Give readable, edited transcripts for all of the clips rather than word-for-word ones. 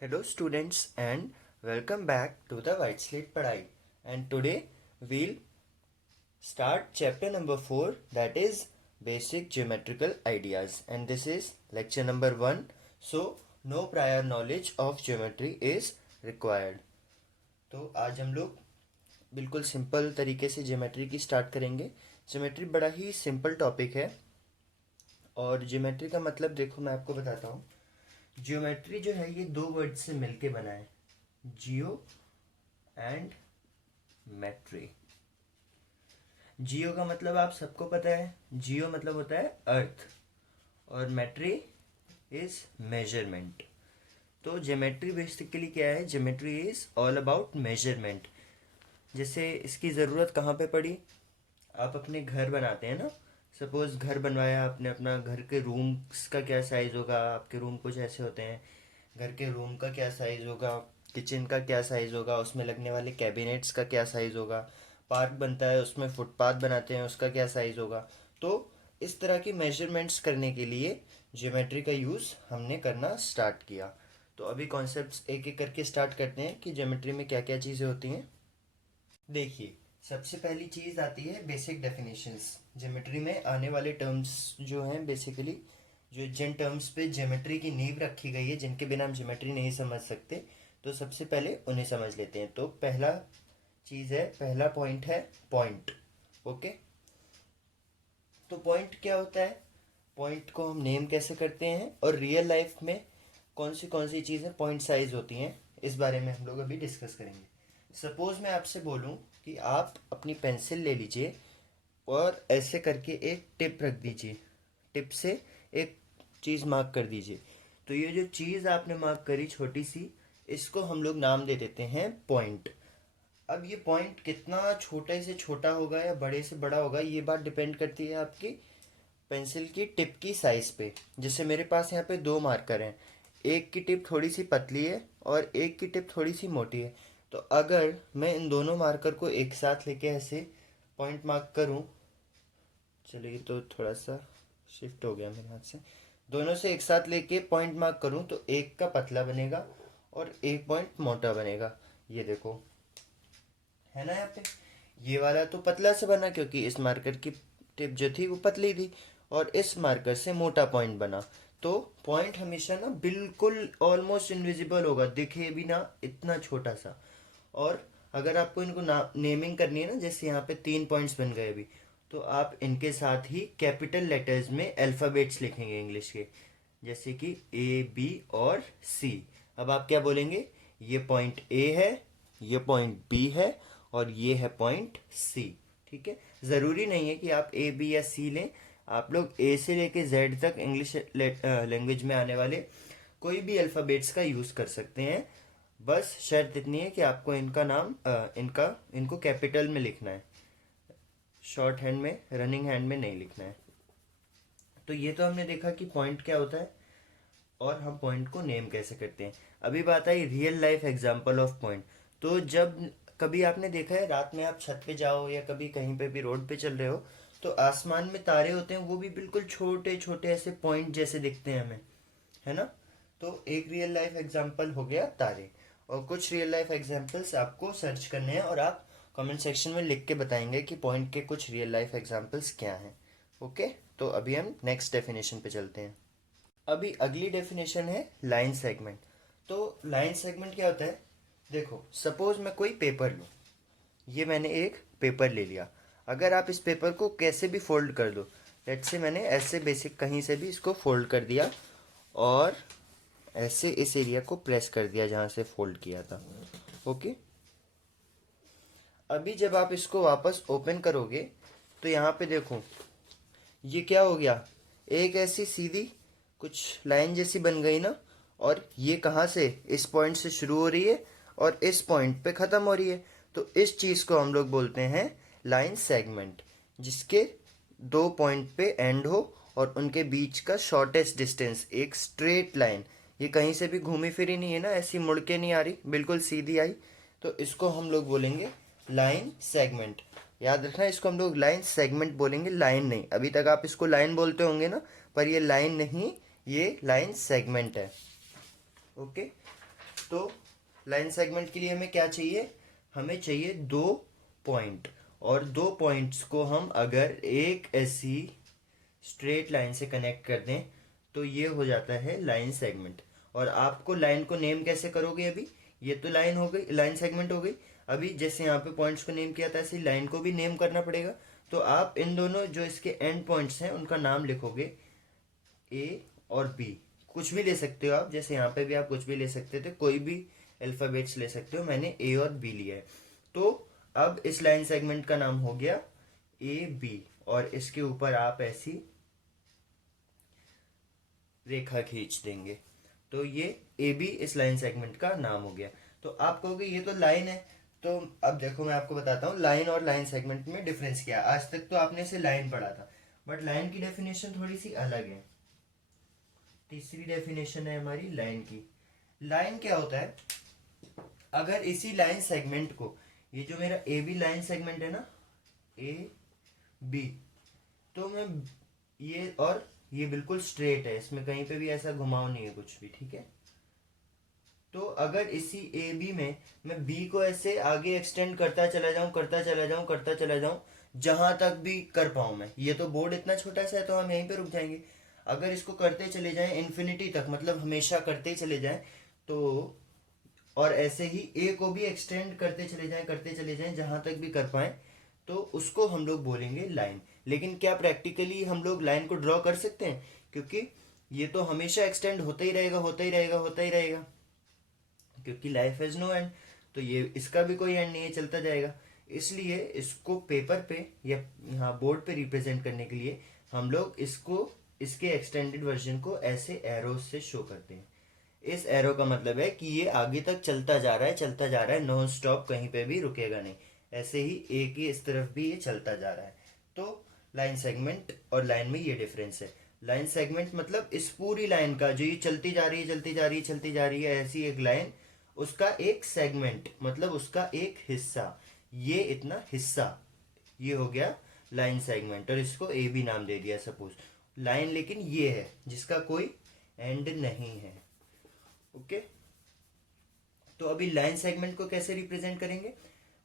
Hello students and welcome back to the White Slate Padhai, and today we'll start chapter number 4, that is basic geometrical ideas, and this is lecture number 1. So no prior knowledge of geometry is required. तो आज हम लोग बिल्कुल simple तरीके से geometry की start करेंगे. Geometry बड़ा ही सिंपल टॉपिक है और ज्योमेट्री का मतलब देखो मैं आपको बताता हूँ. ज्योमेट्री जो है ये दो वर्ड से मिलके बना है, जियो एंड मेट्री. जियो का मतलब आप सबको पता है, जियो मतलब होता है अर्थ और मेट्री इज मेजरमेंट. तो ज्योमेट्री बेसिकली क्या है? Geometry is all about measurement. जैसे इसकी ज़रूरत कहाँ पे पड़ी? आप अपने घर बनाते हैं ना, सपोज घर बनवाया आपने, अपना घर के रूम्स का क्या साइज़ होगा, आपके रूम कुछ ऐसे होते हैं, घर के रूम का क्या साइज़ होगा, किचन का क्या साइज़ होगा, उसमें लगने वाले कैबिनेट्स का क्या साइज़ होगा, पार्क बनता है उसमें फुटपाथ बनाते हैं उसका क्या साइज़ होगा. तो इस तरह की मेजरमेंट्स करने के लिए ज्योमेट्री का यूज़ हमने करना स्टार्ट किया. तो अभी कॉन्सेप्ट्स एक एक करके स्टार्ट करते हैं कि ज्योमेट्री में क्या क्या चीज़ें होती हैं. देखिए, सबसे पहली चीज़ आती है बेसिक डेफिनेशंस. ज्योमेट्री में आने वाले टर्म्स जो हैं बेसिकली, जो जिन टर्म्स पे ज्योमेट्री की नींव रखी गई है, जिनके बिना हम ज्योमेट्री नहीं समझ सकते, तो सबसे पहले उन्हें समझ लेते हैं. तो पहला चीज़ है, पहला पॉइंट है पॉइंट. ओके, तो पॉइंट क्या होता है? पॉइंट को हम नेम कैसे करते हैं और रियल लाइफ में कौन सी चीज़ें पॉइंट साइज होती हैं, इस बारे में हम लोग अभी डिस्कस करेंगे. सपोज मैं आपसे बोलूं कि आप अपनी पेंसिल ले लीजिए और ऐसे करके एक टिप रख दीजिए, टिप से एक चीज़ मार्क कर दीजिए. तो ये जो चीज़ आपने मार्क करी छोटी सी, इसको हम लोग नाम दे देते हैं पॉइंट. अब ये पॉइंट कितना छोटे से छोटा होगा या बड़े से बड़ा होगा, ये बात डिपेंड करती है आपकी पेंसिल की टिप की साइज़ पे. जैसे मेरे पास यहाँ पे दो मार्कर हैं, एक की टिप थोड़ी सी पतली है और एक की टिप थोड़ी सी मोटी है. तो अगर मैं इन दोनों मार्कर को एक साथ लेके ऐसे पॉइंट मार्क करूँ, चलिए तो थोड़ा सा शिफ्ट हो गया मेरे हाथ से, दोनों से एक साथ लेके पॉइंट मार्क करूँ तो एक का पतला बनेगा और एक पॉइंट मोटा बनेगा. ये देखो, है ना यहाँ पे. ये वाला तो पतला से बना क्योंकि इस मार्कर की टिप जो थी वो पतली थी, और इस मार्कर से मोटा पॉइंट बना. तो पॉइंट हमेशा ना बिल्कुल ऑलमोस्ट इनविजिबल होगा, दिखे भी ना, इतना छोटा सा. और अगर आपको इनको नेमिंग करनी है ना, जैसे यहाँ पे 3 पॉइंट्स बन गए अभी, तो आप इनके साथ ही कैपिटल लेटर्स में अल्फ़ाबेट्स लिखेंगे इंग्लिश के, जैसे कि ए बी और सी. अब आप क्या बोलेंगे? ये पॉइंट ए है, ये पॉइंट बी है और ये है पॉइंट सी. ठीक है, ज़रूरी नहीं है कि आप ए बी या सी लें. आप लोग ए से लेके जेड तक इंग्लिश लैंग्वेज में आने वाले कोई भी अल्फ़ाबेट्स का यूज़ कर सकते हैं. बस शर्त इतनी है कि आपको इनका नाम इनको कैपिटल में लिखना है, शॉर्ट हैंड में, रनिंग हैंड में नहीं लिखना है. तो ये तो हमने देखा कि पॉइंट क्या होता है और हम पॉइंट को नेम कैसे करते हैं. अभी बात I real life example of point. तो जब कभी आपने देखा है रात में आप छत पे जाओ या कभी कहीं पे भी रोड पे चल रहे हो, तो आसमान में तारे होते हैं, वो भी बिल्कुल छोटे छोटे ऐसे पॉइंट जैसे दिखते हैं हमें, है ना. तो एक रियल लाइफ एग्जांपल हो गया तारे, और कुछ रियल लाइफ एग्जांपल्स आपको सर्च करने हैं और आप कमेंट सेक्शन में लिख के बताएंगे कि पॉइंट के कुछ रियल लाइफ एग्जांपल्स क्या हैं. ओके, तो अभी हम नेक्स्ट डेफिनेशन पे चलते हैं. अभी अगली डेफिनेशन है लाइन सेगमेंट. तो लाइन सेगमेंट क्या होता है? देखो, सपोज मैं कोई पेपर लूँ, ये मैंने एक पेपर ले लिया. अगर आप इस पेपर को कैसे भी फोल्ड कर दो, लेट्स से मैंने ऐसे बेसिक कहीं से भी इसको फोल्ड कर दिया और ऐसे इस एरिया को प्रेस कर दिया जहाँ से फोल्ड किया था. ओके, अभी जब आप इसको वापस ओपन करोगे तो यहाँ पे देखो, ये क्या हो गया, एक ऐसी सीधी कुछ लाइन जैसी बन गई ना, और ये कहाँ से, इस पॉइंट से शुरू हो रही है और इस पॉइंट पे ख़त्म हो रही है. तो इस चीज़ को हम लोग बोलते हैं लाइन सेगमेंट, जिसके दो पॉइंट पे एंड हो और उनके बीच का शॉर्टेस्ट डिस्टेंस एक स्ट्रेट लाइन, ये कहीं से भी घूमी फिरी नहीं है ना, ऐसी मुड़ के नहीं आ रही, बिल्कुल सीधी आई. तो इसको हम लोग बोलेंगे लाइन सेगमेंट. याद रखना, इसको हम लोग लाइन सेगमेंट बोलेंगे, लाइन नहीं. अभी तक आप इसको लाइन बोलते होंगे ना, पर ये लाइन नहीं, ये लाइन सेगमेंट है। ओके, तो लाइन सेगमेंट के लिए हमें क्या चाहिए, हमें चाहिए 2 पॉइंट, और 2 पॉइंट्स को हम अगर एक ऐसी स्ट्रेट लाइन से कनेक्ट कर दें तो ये हो जाता है लाइन सेगमेंट। और आपको लाइन को नेम कैसे करोगे, अभी ये तो लाइन हो गई, लाइन सेगमेंट हो गई। अभी जैसे यहाँ पे पॉइंट्स को नेम किया था, ऐसे लाइन को भी नेम करना पड़ेगा। तो आप इन दोनों जो इसके एंड पॉइंट्स हैं उनका नाम लिखोगे, ए और बी। कुछ भी ले सकते हो आप, जैसे यहाँ पे भी आप कुछ भी ले सकते थे, कोई भी अल्फाबेट्स ले सकते हो, मैंने ए और बी लिया है। तो अब इस लाइन सेगमेंट का नाम हो गया ए बी, और इसके ऊपर आप ऐसी रेखा खींच देंगे, तो ये ए बी इस लाइन सेगमेंट का नाम हो गया। तो आप कहोगे ये तो लाइन है। तो अब देखो मैं आपको बताता हूँ लाइन और लाइन सेगमेंट में डिफरेंस क्या है। आज तक तो आपने इसे लाइन पढ़ा था, बट लाइन की डेफिनेशन थोड़ी सी अलग है। तीसरी डेफिनेशन है हमारी लाइन की। लाइन क्या होता है, अगर इसी लाइन सेगमेंट को, ये जो मेरा ए बी लाइन सेगमेंट है ना, ए बी, तो मैं ये, और ये बिल्कुल स्ट्रेट है, इसमें कहीं पे भी ऐसा घुमाव नहीं है कुछ भी, ठीक है। तो अगर इसी ए बी में मैं बी को ऐसे आगे एक्सटेंड करता चला जाऊं, करता चला जाऊं, करता चला जाऊं, जहां तक भी कर पाऊं मैं, ये तो बोर्ड इतना छोटा सा है तो हम यहीं पे रुक जाएंगे। अगर इसको करते चले जाएं इन्फिनिटी तक, मतलब हमेशा करते चले जाएं, तो और ऐसे ही ए को भी एक्सटेंड करते चले जाएं, करते चले जाएं, जहां तक भी कर पाए, तो उसको हम लोग बोलेंगे लाइन। लेकिन क्या प्रैक्टिकली हम लोग लाइन को ड्रॉ कर सकते हैं, क्योंकि ये तो हमेशा एक्सटेंड होता ही रहेगा, होता ही रहेगा, होता ही रहेगा, क्योंकि लाइफ हैज नो एंड। तो ये इसका भी कोई एंड नहीं है, चलता जाएगा। इसलिए इसको पेपर पे या यहाँ बोर्ड पे रिप्रेजेंट करने के लिए हम लोग इसको, इसके एक्सटेंडेड वर्जन को ऐसे एरोज से शो करते हैं। इस एरो का मतलब है कि ये आगे तक चलता जा रहा है, चलता जा रहा है, नॉन स्टॉप, कहीं पे भी रुकेगा नहीं। ऐसे ही ए की इस तरफ भी ये चलता जा रहा है। तो लाइन सेगमेंट और लाइन में ये डिफरेंस है। लाइन सेगमेंट मतलब इस पूरी लाइन का, जो ये चलती जा रही है, चलती जा रही है, चलती जा रही है, ऐसी एक लाइन, उसका एक सेगमेंट, मतलब उसका एक हिस्सा, ये इतना हिस्सा, ये हो गया लाइन सेगमेंट। और इसको ए बी नाम दे दिया सपोज। लाइन लेकिन ये है जिसका कोई एंड नहीं है। ओके, तो अभी लाइन सेगमेंट को कैसे रिप्रेजेंट करेंगे,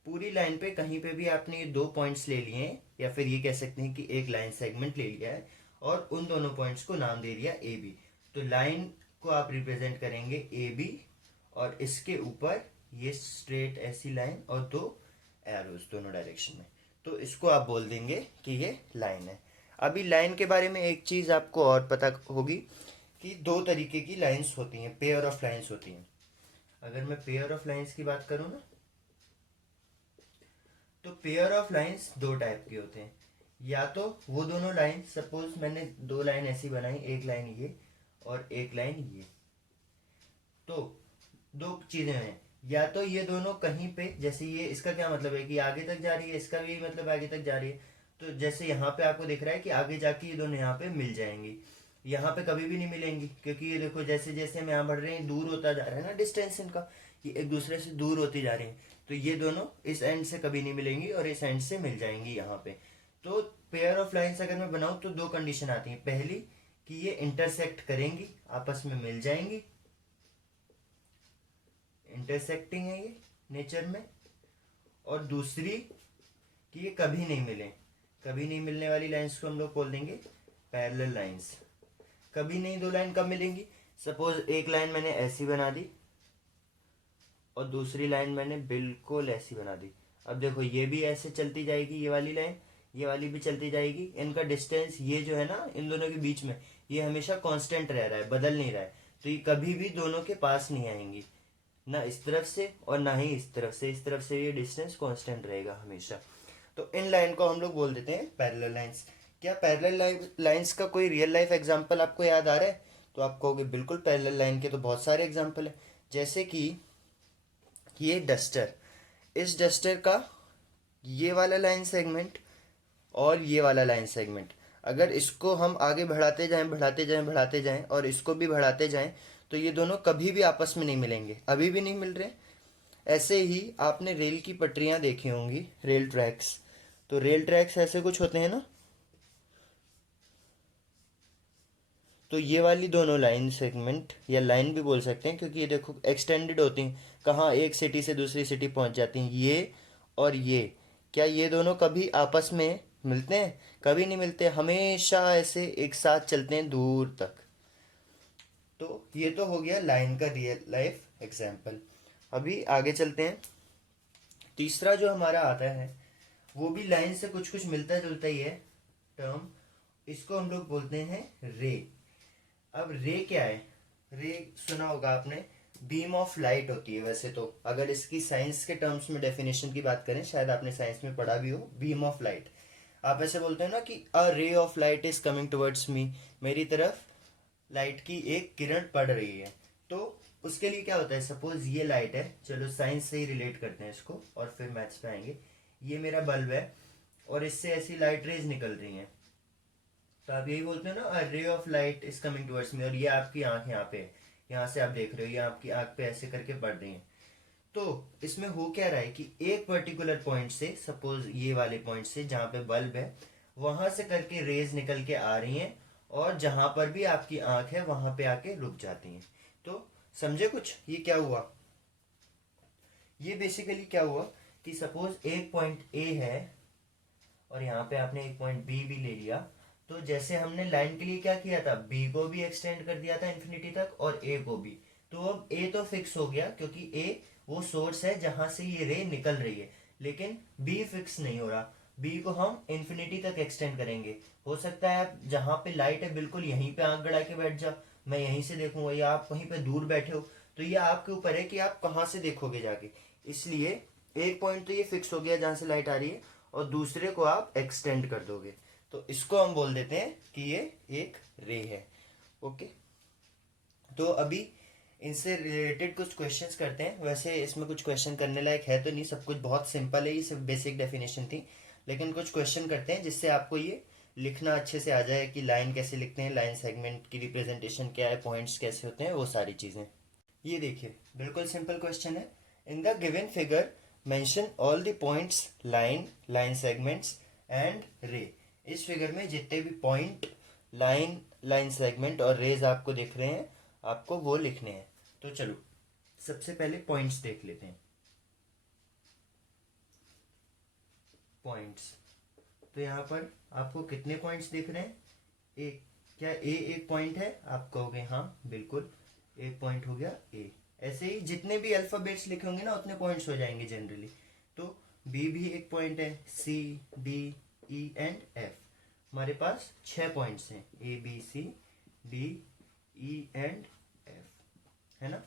पूरी लाइन पे कहीं पे भी आपने ये 2 पॉइंट्स ले लिए हैं, या फिर ये कह सकते हैं कि एक लाइन सेगमेंट ले लिया है, और उन दोनों पॉइंट्स को नाम दे दिया ए बी। तो लाइन को आप रिप्रेजेंट करेंगे ए बी, और इसके ऊपर ये स्ट्रेट ऐसी लाइन और 2 एरोज दोनों डायरेक्शन में, तो इसको आप बोल देंगे कि ये लाइन है। अभी लाइन के बारे में एक चीज आपको और पता होगी कि 2 तरीके की लाइंस होती हैं, पेयर ऑफ लाइंस होती हैं। अगर मैं पेयर ऑफ लाइंस की बात करूं ना, तो पेयर ऑफ लाइंस 2 टाइप के होते हैं। या तो वो दोनों लाइन, सपोज मैंने 2 लाइन ऐसी बनाई, एक लाइन ये और एक लाइन ये, तो 2 चीजें हैं, या तो ये दोनों कहीं पे, जैसे ये, इसका क्या मतलब है कि आगे तक जा रही है, इसका भी मतलब आगे तक जा रही है। तो जैसे यहाँ पे आपको दिख रहा है कि आगे जाके ये दोनों यहाँ पे मिल जाएंगी, यहाँ पे कभी भी नहीं मिलेंगी, क्योंकि ये देखो जैसे जैसे हम यहाँ बढ़ रहे हैं दूर होता जा रहा है ना डिस्टेंस इनका, ये एक दूसरे से दूर होती जा रही है। तो ये दोनों इस एंड से कभी नहीं मिलेंगी और इस एंड से मिल जाएंगी यहाँ पे। तो पेयर ऑफ लाइन्स अगर मैं बनाऊँ तो 2 कंडीशन आती हैं। पहली कि ये इंटरसेक्ट करेंगी, आपस में मिल जाएंगी, इंटरसेक्टिंग है ये नेचर में। और दूसरी कि ये कभी नहीं मिले, कभी नहीं मिलने वाली लाइंस को हम लोग बोल देंगे पैरेलल लाइंस। कभी नहीं 2 लाइन कब मिलेंगी, सपोज एक लाइन मैंने ऐसी बना दी और दूसरी लाइन मैंने बिल्कुल ऐसी बना दी। अब देखो ये भी ऐसे चलती जाएगी, ये वाली लाइन, ये वाली भी चलती जाएगी। इनका डिस्टेंस ये जो है ना इन दोनों के बीच में, ये हमेशा कांस्टेंट रह रहा है, बदल नहीं रहा है। तो ये कभी भी दोनों के पास नहीं आएंगी, ना इस तरफ से और ना ही इस तरफ से। इस तरफ से ये डिस्टेंस कांस्टेंट रहेगा हमेशा। तो इन लाइन को हम लोग बोल देते हैं पैरेलल लाइंस। क्या पैरेलल लाइंस का कोई रियल लाइफ एग्जांपल आपको याद आ रहा है? तो आप कहोगे बिल्कुल, पैरेलल लाइन के तो बहुत सारे एग्जांपल है। जैसे कि ये डस्टर, इस डस्टर का ये वाला लाइन सेगमेंट और ये वाला लाइन सेगमेंट, अगर इसको हम आगे बढ़ाते जाएं, बढ़ाते जाएं, बढ़ाते जाएं और इसको भी बढ़ाते जाएं, तो ये दोनों कभी भी आपस में नहीं मिलेंगे, अभी भी नहीं मिल रहे। ऐसे ही आपने रेल की पटरियां देखी होंगी, रेल ट्रैक्स। तो रेल ट्रैक्स ऐसे कुछ होते हैं ना, तो ये वाली दोनों लाइन सेगमेंट या लाइन भी बोल सकते हैं, क्योंकि ये देखो एक्सटेंडेड होती हैं, कहाँ एक सिटी से दूसरी सिटी पहुंच जाती हैं ये और ये। क्या ये दोनों कभी आपस में मिलते हैं? कभी नहीं मिलते, हमेशा ऐसे एक साथ चलते हैं दूर तक। तो ये तो हो गया लाइन का रियल लाइफ एग्जाम्पल। अभी आगे चलते हैं। तीसरा जो हमारा आता है वो भी लाइन से कुछ कुछ मिलता जुलता ही है टर्म। इसको हम लोग बोलते हैं रे। अब रे क्या है? रे सुना होगा आपने, बीम ऑफ लाइट होती है। वैसे तो अगर इसकी साइंस के टर्म्स में डेफिनेशन की बात करें, शायद आपने साइंस में पढ़ा भी हो, बीम ऑफ लाइट। आप ऐसे बोलते हैं ना कि a ray of light is coming towards me, मेरी तरफ लाइट की एक किरण पड़ रही है। तो उसके लिए क्या होता है, सपोज ये लाइट है, चलो साइंस से ही रिलेट करते हैं इसको और फिर मैथ्स पे आएंगे। ये मेरा बल्ब है और इससे ऐसी लाइट रेज निकल रही हैं। तो आप यही बोलते हो ना, a ray of light is coming towards me, और ये आपकी आंख यहाँ पे है, यहाँ से आप देख रहे हो, ये आपकी आंख पे ऐसे करके पड़ रही है। तो इसमें हो क्या रहा है कि एक पर्टिकुलर पॉइंट से, सपोज ये वाले पॉइंट से जहाँ पे बल्ब है, वहां से करके रेज निकल के आ रही हैं और जहां पर भी आपकी आंख है वहां पे आके रुक जाती हैं। तो समझे कुछ ये क्या हुआ? ये बेसिकली क्या हुआ कि सपोज एक पॉइंट ए है और यहाँ पे आपने एक पॉइंट बी भी ले लिया। तो जैसे हमने लाइन के लिए क्या किया था, बी को भी एक्सटेंड कर दिया था इन्फिनिटी तक और ए को भी। तो अब ए तो फिक्स हो गया क्योंकि ए वो सोर्स है जहां से ये रे निकल रही है, लेकिन बी फिक्स नहीं हो रहा। बी को हम इन्फिनिटी तक एक्सटेंड करेंगे। हो सकता है आप जहां पे लाइट है बिल्कुल यहीं पे आंख गड़ा के बैठ जाओ, मैं यहीं से देखूंगा, या आप कहीं पे दूर बैठे हो। तो ये आपके ऊपर है कि आप कहाँ से देखोगे जाके। इसलिए एक पॉइंट तो ये फिक्स हो गया जहां से लाइट आ रही है और दूसरे को आप एक्सटेंड कर दोगे, तो इसको हम बोल देते हैं कि ये एक रे है। ओके, तो अभी इनसे रिलेटेड कुछ क्वेश्चंस करते हैं। वैसे इसमें कुछ क्वेश्चन करने लायक है तो नहीं, सब कुछ बहुत सिंपल है, ये सिर्फ बेसिक डेफिनेशन थी। लेकिन कुछ क्वेश्चन करते हैं जिससे आपको ये लिखना अच्छे से आ जाए कि लाइन कैसे लिखते हैं, लाइन सेगमेंट की रिप्रेजेंटेशन क्या है, पॉइंट्स कैसे होते हैं, वो सारी चीज़ें। ये देखिए बिल्कुल सिंपल क्वेश्चन है। In the given figure mention all the points line, line segments and रे। इस फिगर में जितने भी पॉइंट, लाइन, लाइन सेगमेंट और रेज आपको दिख रहे हैं, आपको वो लिखने हैं। तो चलो सबसे पहले पॉइंट्स देख लेते हैं। पॉइंट्स, तो यहाँ पर आपको कितने पॉइंट्स दिख रहे हैं? एक। क्या ए एक पॉइंट है? आप कहोगे हाँ बिल्कुल एक पॉइंट हो गया ए। ऐसे ही जितने भी अल्फाबेट्स लिखे होंगे ना उतने पॉइंट्स हो जाएंगे जनरली। तो बी भी एक पॉइंट है, C, D, E and F. हमारे पास 6 पॉइंट्स हैं, A B C D E and F, है ना।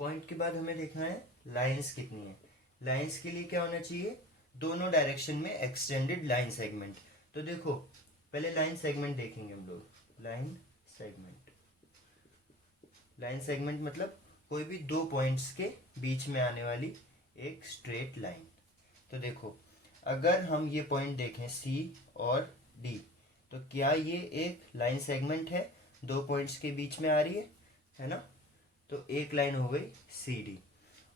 पॉइंट के बाद हमें देखना है लाइंस कितनी है। लाइंस के लिए क्या होना चाहिए, दोनों डायरेक्शन में एक्सटेंडेड लाइन सेगमेंट। तो देखो पहले लाइन सेगमेंट देखेंगे हम लोग। लाइन सेगमेंट, लाइन सेगमेंट मतलब कोई भी दो पॉइंट्स के बीच में आने वाली एक स्ट्रेट लाइन। तो देखो अगर हम ये पॉइंट देखें सी और डी, तो क्या ये एक लाइन सेगमेंट है, दो पॉइंट्स के बीच में आ रही है ना। तो एक लाइन हो गई सी डी,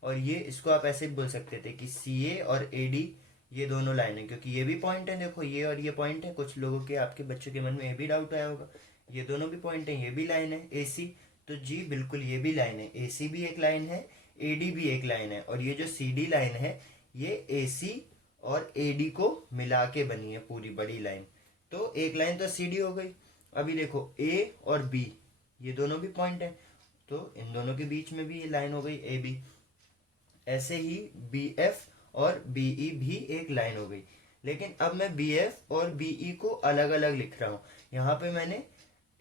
और ये इसको आप ऐसे भी बोल सकते थे कि सी ए और ए डी ये दोनों लाइन है, क्योंकि ये भी पॉइंट है। देखो ये और ये पॉइंट है, कुछ लोगों के, आपके बच्चों के मन में ये भी डाउट आया होगा, ये दोनों भी पॉइंट है, ये भी लाइन है ए सी। तो जी बिल्कुल ये भी लाइन है, ए सी भी एक लाइन है, ए डी भी एक लाइन है, और ये जो सी डी लाइन है ये ए सी और ए डी को मिला के बनी है पूरी बड़ी लाइन। तो एक लाइन तो सी डी हो गई। अभी देखो ए और बी ये दोनों भी पॉइंट है, तो इन दोनों के बीच में भी ये लाइन हो गई ए बी। ऐसे ही बी एफ और बी ई भी एक लाइन हो गई। लेकिन अब मैं बी एफ और बी ई को अलग अलग लिख रहा हूँ। यहाँ पे मैंने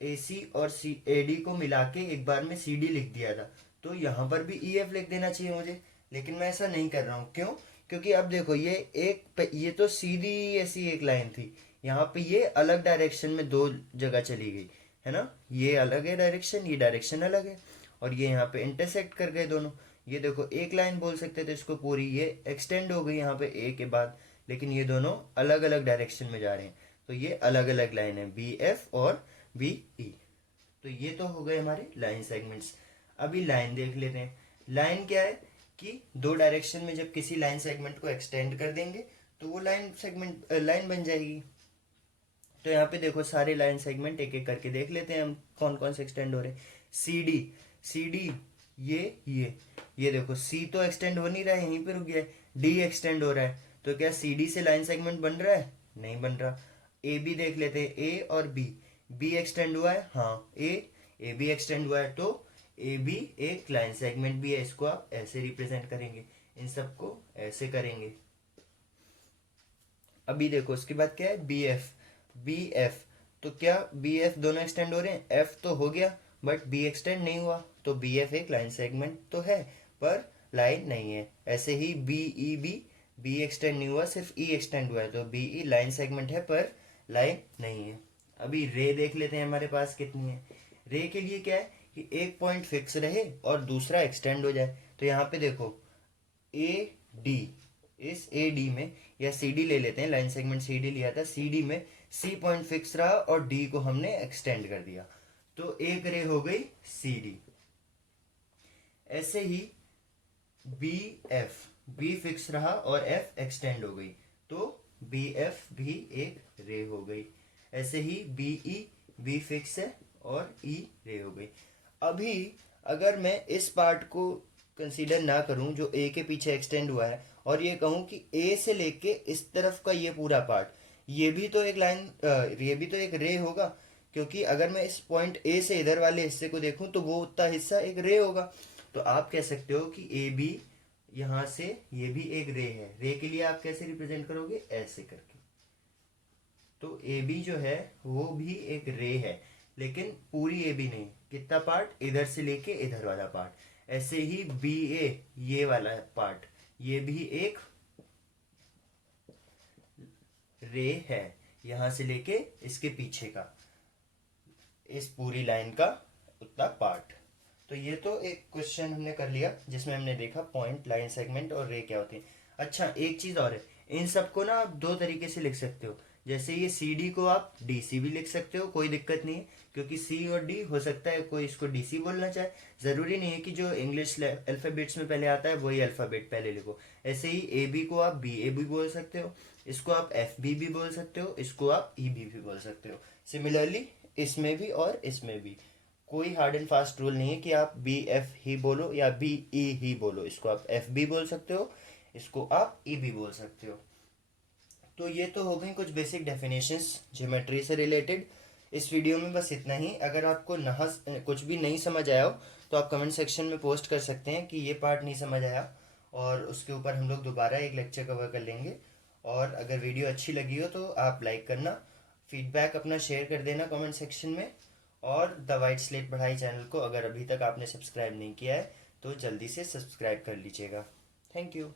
ए सी और सी ए डी को मिला के एक बार में सी डी लिख दिया था, तो यहाँ पर भी ई एफ लिख देना चाहिए मुझे, लेकिन मैं ऐसा नहीं कर रहा हूँ। क्यों? क्योंकि अब देखो ये तो सीधी ऐसी एक लाइन थी, यहाँ पे ये अलग डायरेक्शन में दो जगह चली गई है ना। ये अलग है डायरेक्शन, ये डायरेक्शन अलग है, और ये यहाँ पे इंटरसेक्ट कर गए दोनों। ये देखो एक लाइन बोल सकते थे इसको पूरी, ये एक्सटेंड हो गई यहाँ पे ए के बाद, लेकिन ये दोनों अलग अलग डायरेक्शन में जा रहे हैं, तो ये अलग अलग लाइन है बी एफ और बी ई। तो ये तो हो गए हमारे लाइन सेगमेंट्स। अभी लाइन देख लेते हैं। लाइन क्या है कि दो डायरेक्शन में जब किसी लाइन सेगमेंट को एक्सटेंड कर देंगे तो वो लाइन सेगमेंट लाइन बन जाएगी। तो यहाँ पे देखो सारे लाइन सेगमेंट एक एक करके देख लेते हैं हम कौन कौन से एक्सटेंड हो रहे हैं। सी डी ये देखो सी तो एक्सटेंड हो नहीं रहा है, यहीं पे रुक गया है। डी एक्सटेंड हो रहा है, तो क्या सी डी से लाइन सेगमेंट बन रहा है? नहीं बन रहा। ए बी देख लेते हैं, ए और बी एक्सटेंड हुआ है, हाँ ए बी एक्सटेंड हुआ है, तो ए बी एक लाइन सेगमेंट भी है, इसको आप ऐसे रिप्रेजेंट करेंगे, इन सबको ऐसे करेंगे। अभी देखो उसके बाद क्या है, बी एफ, तो क्या बी एफ दोनों एक्सटेंड हो रहे हैं? एफ तो हो गया बट बी एक्सटेंड नहीं हुआ, तो बी एफ एक लाइन सेगमेंट तो है पर लाइन नहीं है। ऐसे ही बी एक्सटेंड नहीं हुआ, सिर्फ ई एक्सटेंड हुआ है, तो बी ई लाइन सेगमेंट है पर लाइन नहीं है। अभी रे देख लेते हैं हमारे पास कितनी है। रे के लिए क्या है कि एक पॉइंट फिक्स रहे और दूसरा एक्सटेंड हो जाए। तो यहाँ पे देखो ए डी, इस ए डी में, या सी डी ले लेते हैं, लाइन सेगमेंट सी डी लिया था, सी डी में सी पॉइंट फिक्स रहा और डी को हमने एक्सटेंड कर दिया, तो एक रे हो गई सी डी। ऐसे ही बी फिक्स रहा और एफ एक्सटेंड हो गई, तो बी एफ भी एक रे हो गई। ऐसे ही बी फिक्स है और ई रे हो गई। अभी अगर मैं इस पार्ट को कंसीडर ना करूं जो ए के पीछे एक्सटेंड हुआ है, और ये कहूं कि ए से लेके इस तरफ का ये पूरा पार्ट, ये भी तो एक लाइन, ये भी तो एक रे होगा, क्योंकि अगर मैं इस पॉइंट ए से इधर वाले हिस्से को देखूं तो वो उतना हिस्सा एक रे होगा। तो आप कह सकते हो कि ए बी यहां से ये भी एक रे है। रे के लिए आप कैसे रिप्रेजेंट करोगे? ऐसे करके। तो ए बी जो है वो भी एक रे है, लेकिन पूरी ए बी नहीं, कितना पार्ट, इधर से लेके इधर वाला पार्ट। ऐसे ही बी ए ये वाला पार्ट, ये भी एक रे है, यहां से लेके इसके पीछे का, इस पूरी लाइन का उतना पार्ट। तो ये तो एक क्वेश्चन हमने कर लिया जिसमें हमने देखा पॉइंट, लाइन सेगमेंट और रे क्या होती है। अच्छा एक चीज और है, इन सबको ना आप दो तरीके से लिख सकते हो। जैसे ये सी डी को आप डी सी भी लिख सकते हो, कोई दिक्कत नहीं है, क्योंकि सी और डी हो सकता है कोई इसको डी सी बोलना चाहे, जरूरी नहीं है कि जो इंग्लिश अल्फाबेट्स में पहले आता है वही अल्फाबेट पहले लिखो। ऐसे ही ए बी को आप बी ए भी बोल सकते हो, इसको आप एफ बी भी बोल सकते हो, इसको आप ई बी भी बोल सकते हो। सिमिलरली इसमें भी और इसमें भी कोई हार्ड एंड फास्ट रूल नहीं है कि आप बी एफ ही बोलो या बी ई ही बोलो। इसको आप एफ बी बोल सकते हो, इसको आप ई बी बोल सकते हो। तो ये तो हो गई कुछ बेसिक डेफिनेशंस ज्योमेट्री से रिलेटेड। इस वीडियो में बस इतना ही। अगर आपको कुछ भी नहीं समझ आया हो तो आप कमेंट सेक्शन में पोस्ट कर सकते हैं कि ये पार्ट नहीं समझ आया, और उसके ऊपर हम लोग दोबारा एक लेक्चर कवर कर लेंगे। और अगर वीडियो अच्छी लगी हो तो आप लाइक करना, फीडबैक अपना शेयर कर देना कमेंट सेक्शन में। और द वाइट स्लेट पढ़ाई चैनल को अगर अभी तक आपने सब्सक्राइब नहीं किया है तो जल्दी से सब्सक्राइब कर लीजिएगा। Thank you.